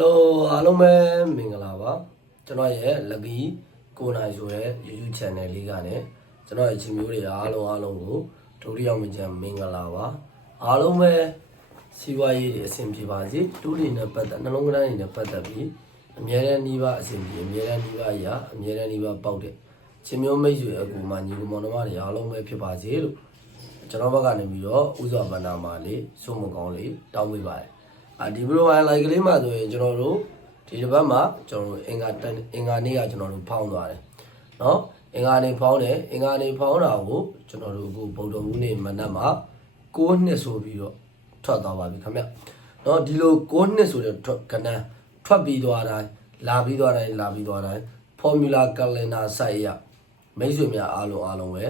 Hello အားလုံးပဲမင်္ဂလာပါကျွန်တော်ရဲ့ Lucky ကိုနိုင်ဆိုတဲ့ YouTube channel လေးကနေကျွန်တော်ရဲ့ချီမျိုးတွေအားလုံးကိုဒုတိယမကြံမင်္ဂလာပါအားလုံးပဲစီးပွားရေးတွေအဆင်ပြေပါစေတူးတွေနဲ့ပတ်သက်နှလုံးသားတွေနဲ့ပတ်သက်ပြီးအမြဲတမ်းနှီးပါအဆင်ပြေအမြဲတမ်းနှီးပါရာအမြဲတမ်းနှီးပါပေါက်တဲ့ချီမျိုးမိတ်ဆွေအကူမညီကောင်မောင်နှမတွေအားလုံးပဲဖြစ်ပါစေလို့ကျွန်တော်ဘက်ကနေပြီးတော့ဥစွာဗန္ဒာမာလေးစုံမကောင်းလေးတောင်းပေးပါတယ်ဒီဘလိုဟိုင်လိုက်ကလေးမှာဆိုရင်ကျွန်တော်တို့ဒီတစ်ပတ်မှာကျွန်တော်တို့အင်္ဂါနေ့ကကျွန်တော်တို့ဖောင်းသွားတယ်เนาะအင်္ဂါနေ့ဖောင်းတယ်အင်္ဂါနေ့ဖောင်းတာကိုကျွန်တော်တို့အခုဗုဒ္ဓဟူးနေ့မနက်မှာ9နှစ်ဆိုပြီးတော့ထွက်သွားပါပြီခင်ဗျเนาะဒီလို9နှစ်ဆိုတဲ့ကဏ္ဍထွက်ပြီးသွားတိုင်းလာပြီးသွားတိုင်းဖော်မြူလာကလင်ဒါစိုက်ရမိတ်ဆွေများအားလုံးပဲ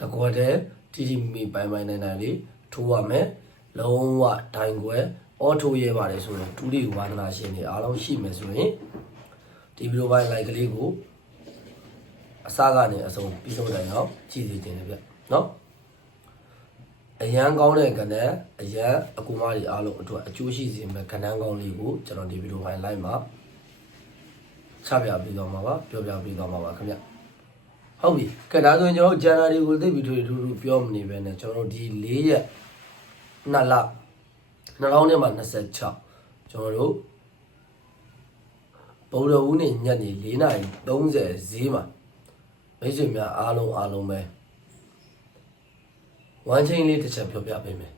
တကွက်တဲ့တီမီပိုင်နိုင်လေးထိုးရမယ်လုံးဝဒိုင်ခွဲအော်ထိုးရဲပါတယ်ဆိုရင်တူးဒီဝါဒနာရှင်တွေအားလုံးရှိမယ်ဆိုရင်ဒီဗီဒီယိုပိုင်းလိုက်ကလေးကိုအစကနေအဆုံးပြီးဆုံးတိုင်းအောင်ကြည့်စီတင်တယ်ဗျเนาะအရန်ကောင်းတဲ့ကဏ္ဍအရန်အကူမတွေအားလုံးအတွက်အကျိုးရှိစေမယ့်ကဏ္ဍကောင်းလေးကိုကျွန်တော်ဒီဗီဒီယိုပိုင်းလိုက်မှာချပြပေးသွားမှာပါပြောပြပေးသွားမှာပါခင်ဗျဟုတ်ပြီကဲဒါဆိုရင်ကျွန်တော်ဂျန်နာရီကိုသိပြီးထူပြောမနေပဲနဲ့ကျွန်တော်ဒီ4ရက်2လ2026ကျွန်တော်တို့ဗုဒ္ဓဟူးနေ့ညနေ4:30ဈေးမှာမိတ်ဆွေများအားလုံးပဲဝမ်းချင်းလေးတစ်ချက်ပြောပြပေးမယ်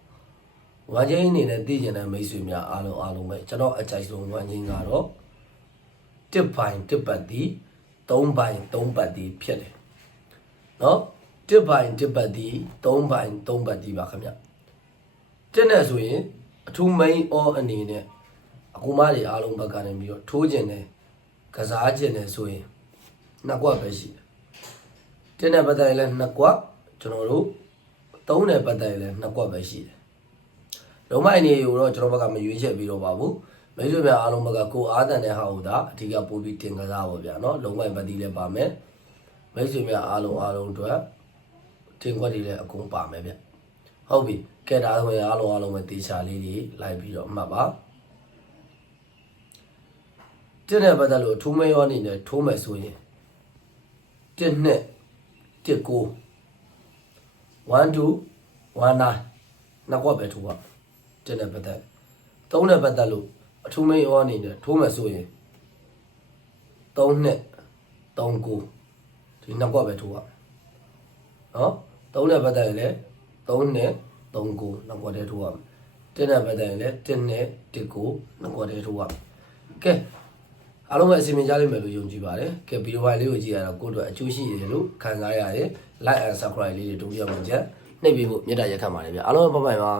ဝမ်းချင်းအနေနဲ့သိကျင်တဲ့မိတ်ဆွေများအားလုံးပဲကျွန်တော်အကြိုက်ဆုံးဝမ်းချင်းကတော့1ပိုင်း1ပတ်တီ3ပိုင်း3ပတ်တီဖြစ်တယ်เนาะ1ပိုင်း1ပတ်တီ3ပိုင်း3ပတ်တီပါခင်ဗျတက်နေဆိုရင်အထူး main all အနေနဲ့အကူမတွေအားလုံးဘက်ကနေပြီးတော့ထိုးကျင်တယ်ကစားကျင်တယ်ဆိုရင်နှစ်ကွက်ပဲရှိတယ်တက်နေပတ်တိုင်းလဲနှစ်ကွက်ကျွန်တော်တို့သုံးတဲ့ပတ်တိုင်းလဲနှစ်ကွက်ပဲရှိတယ်လုံးမိုင်းနေကိုတော့ကျွန်တော်ဘက်ကမရွေးချက်ပြီးတော့ပါဘူးမိတ်ဆွေများအားလုံးဘက်ကကိုအားတန်တဲ့ဟာကိုဒါအဓိကပို့ပြီးတင်ကစားပါဗျာเนาะလုံးမိုင်းပတ်တီးလဲပါမယ်မိတ်ဆွေများအားလုံးအတွက်တင်ခွက်တွေလဲအကုန်ပါမယ်ဗျဟုတ်ပြီကဲဒါဆိုရင်အားလုံးပဲတေချာလေးတွေလိုက်ပြီးတော့မှတ်ပါတက်တဲ့ပတ်သက်လို့ထိုးမရောအနေနဲ့ထိုးမယ်ဆိုရင်1နှစ်1 9 1 2 1 9နှစ်ကွက်ပဲထိုးပါတက်တဲ့ပတ်သက်3တဲ့ပတ်သက်လို့အထူးမရောအနေနဲ့ထိုးမယ်ဆိုရင်3နှစ်3 9ဒီနှစ်ကွက်ပဲထိုးပါနော်3တဲ့ပတ်သက်ရင်လည်း3နှစ်3 9နှစ်ကွက်တည်းထိုးရမယ်တက်တဲ့ပတ်သက်ရင်လည်း1နှစ်1 9နှစ်ကွက်တည်းထိုးရမယ်ကဲအားလုံးပဲအစီအမံကြားလိမ့်မယ်လို့ယုံကြည်ပါတယ်ကဲဗီဒီယိုဖိုင်လေးကိုကြည့်ရတော့ကိုယ့်အတွက်အကျိုးရှိတယ်လို့ခံစားရတယ် like and subscribe လေးတွေဒုတိယမှာချက်နှိပ်ပြီးဖို့မြတ်တာရက်ခတ်ပါတယ်ဗျအားလုံးပဲဘိုင်ပါ